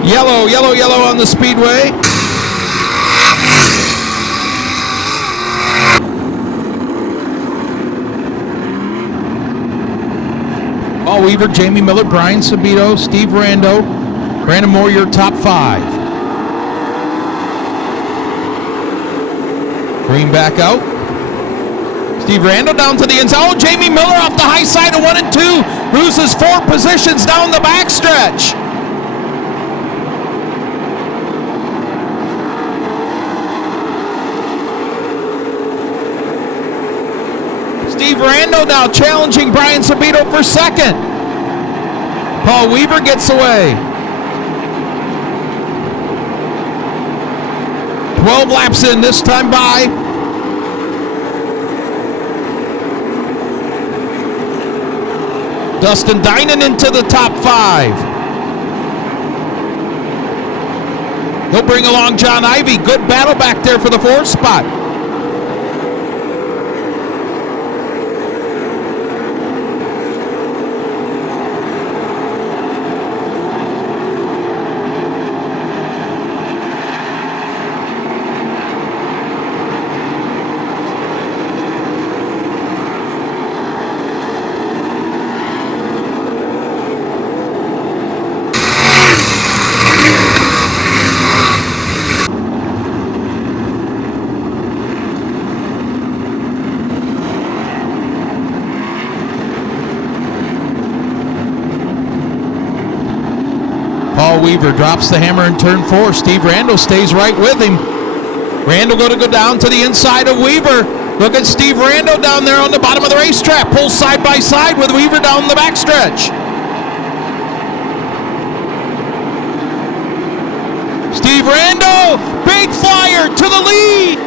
Yellow, yellow, yellow on the speedway. Paul Weaver, Jamie Miller, Brian Sabito, Steve Rando, Brandon Moore, your top 5. Green back out. Steve Rando down to the inside. Oh, Jamie Miller off the high side of 1 and 2. Loses 4 positions down the backstretch. Steve Rando now challenging Brian Sabito for 2nd. Paul Weaver gets away. 12 laps in this time by. Dustin Dinan into the top 5. He'll bring along John Ivy. Good battle back there for the 4th spot. Weaver drops the hammer in turn 4. Steve Randall stays right with him. Randall going to go down to the inside of Weaver. Look at Steve Randall down there on the bottom of the racetrack. Pulls side by side with Weaver down the backstretch. Steve Randall, big flyer to the lead.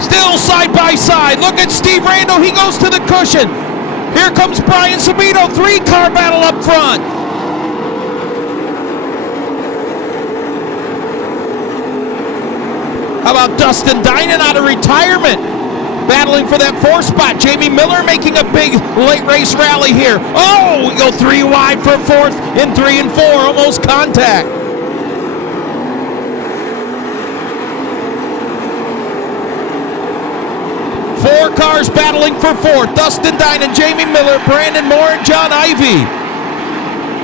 Still side by side. Look at Steve Randall. He goes to the cushion. Here comes Brian Sabino. 3-car battle up front. How about Dustin Dinan out of retirement? Battling for that 4th spot. Jamie Miller making a big late race rally here. Oh, we go 3 wide for 4th in 3 and 4. Almost contact. Four cars battling for 4th. Dustin Dinan, Jamie Miller, Brandon Moore, and John Ivey.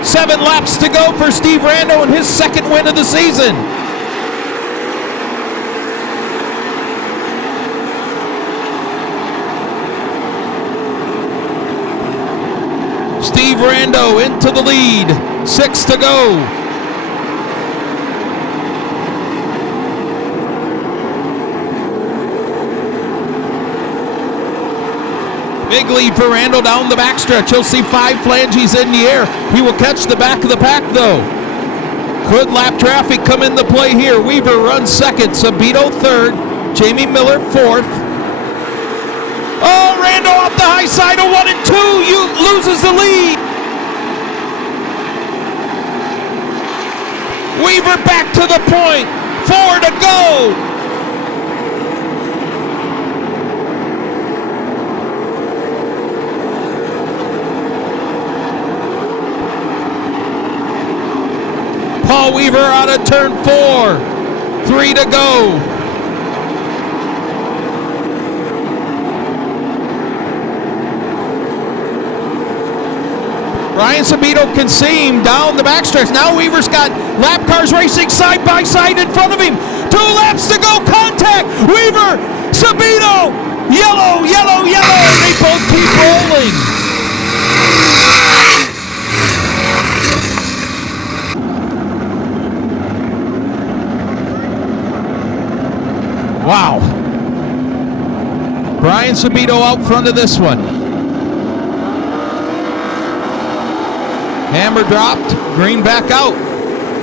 7 laps to go for Steve Randall and his 2nd win of the season. Steve Rando into the lead. 6 to go. Big lead for Randall down the backstretch. He'll see 5 flanges in the air. He will catch the back of the pack, though. Could lap traffic come into play here? Weaver runs 2nd. Sabito 3rd. Jamie Miller 4th. Oh, Randall off the high side of 1 and 2. Loses the lead. Weaver back to the point. 4 to go. Paul Weaver out of turn 4. 3 to go. Ryan Sabito can see him down the backstretch. Now Weaver's got lap cars racing side by side in front of him. 2 laps to go. Contact. Weaver, Sabito, yellow, yellow, yellow. They both keep rolling. Wow. Brian Sabito out front of this one. Hammer dropped, green back out.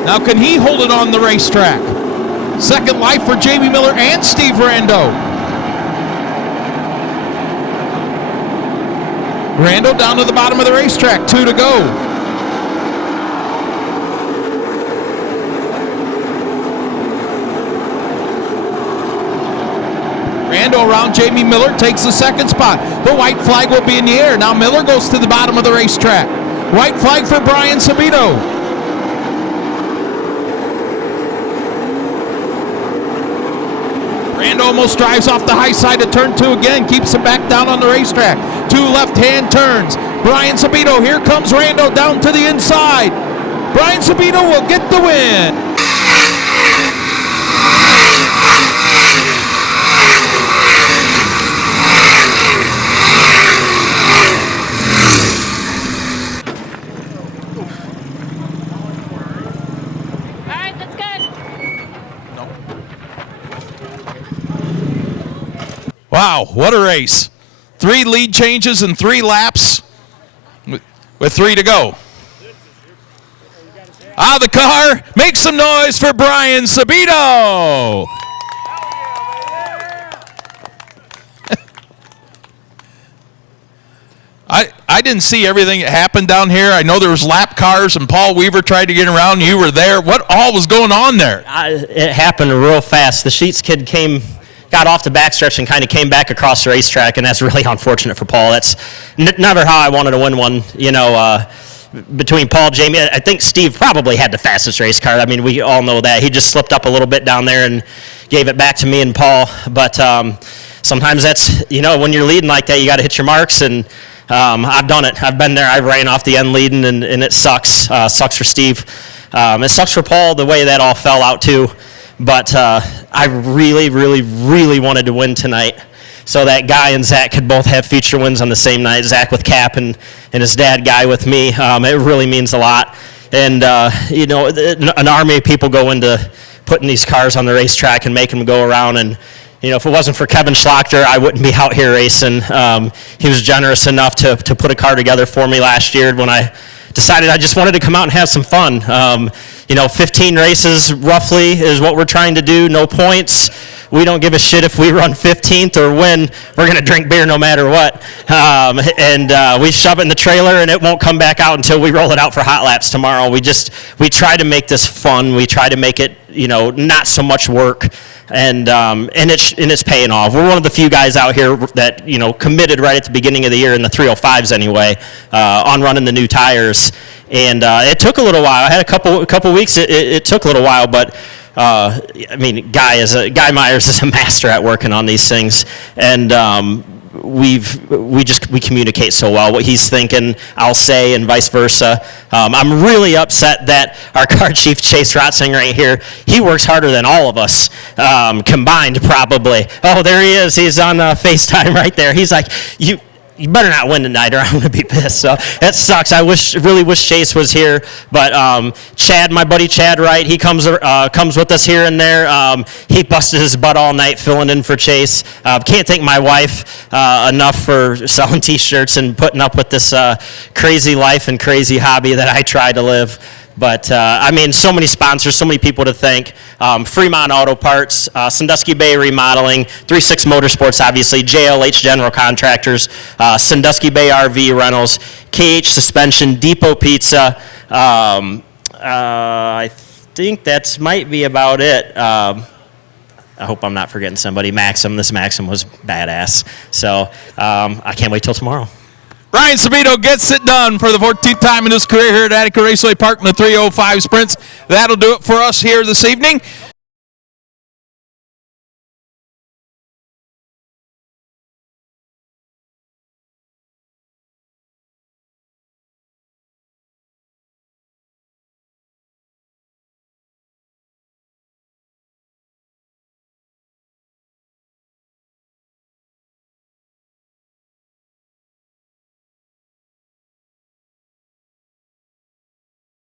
Now can he hold it on the racetrack? 2nd life for Jamie Miller and Steve Rando. Rando down to the bottom of the racetrack, 2 to go. Rando around Jamie Miller, takes the 2nd spot. The white flag will be in the air. Now Miller goes to the bottom of the racetrack. White flag for Brian Sabito. Rando almost drives off the high side of turn 2 again, keeps it back down on the racetrack. 2 left-hand turns. Brian Sabito, here comes Rando down to the inside. Brian Sabito will get the win. Wow, what a race. 3 lead changes in 3 laps with 3 to go. Out of the car, make some noise for Brian Sabito. I didn't see everything that happened down here. I know there was lap cars and Paul Weaver tried to get around. You were there. What all was going on there? It happened real fast. The Sheets kid got off the backstretch and kind of came back across the racetrack, and that's really unfortunate for Paul. That's never how I wanted to win one. You know, between Paul, Jamie, I think Steve probably had the fastest race car. I mean, we all know that. He just slipped up a little bit down there and gave it back to me and Paul. But sometimes that's, you know, when you're leading like that, you got to hit your marks, and I've done it. I've been there. I ran off the end leading, and it sucks. Sucks for Steve. It sucks for Paul the way that all fell out too. But I really, really, really wanted to win tonight. so that Guy and Zach could both have feature wins on the same night. Zach with Cap and his dad Guy with me. It really means a lot. And an army of people go into putting these cars on the racetrack and making them go around. And if it wasn't for Kevin Schlachter, I wouldn't be out here racing. He was generous enough to put a car together for me last year when I decided I just wanted to come out and have some fun. 15 races roughly is what we're trying to do, no points. We don't give a shit if we run 15th or win. We're going to drink beer no matter what. We shove it in the trailer, and it won't come back out until we roll it out for hot laps tomorrow. We try to make this fun. We try to make it, not so much work. And it's paying off. We're one of the few guys out here that committed right at the beginning of the year in the 305s anyway, on running the new tires. And it took a little while. I had a couple weeks. It took a little while, but Guy Myers is a master at working on these things, and we communicate so well. What he's thinking, I'll say, and vice versa. I'm really upset that our car chief, Chase Rotzinger, right here, he works harder than all of us combined, probably. Oh, there he is. He's on FaceTime right there. He's like, you better not win tonight or I'm going to be pissed. So that sucks. I really wish Chase was here. But Chad, my buddy Chad Wright, he comes with us here and there. He busted his butt all night filling in for Chase. Can't thank my wife enough for selling T-shirts and putting up with this crazy life and crazy hobby that I try to live. But, so many sponsors, so many people to thank. Fremont Auto Parts, Sandusky Bay Remodeling, 36 Motorsports, obviously, JLH General Contractors, Sandusky Bay RV Rentals, KH Suspension, Depot Pizza. I think that might be about it. I hope I'm not forgetting somebody. Maxim. This Maxim was badass. So I can't wait till tomorrow. Ryan Sabito gets it done for the 14th time in his career here at Attica Raceway Park in the 305 Sprints. That'll do it for us here this evening.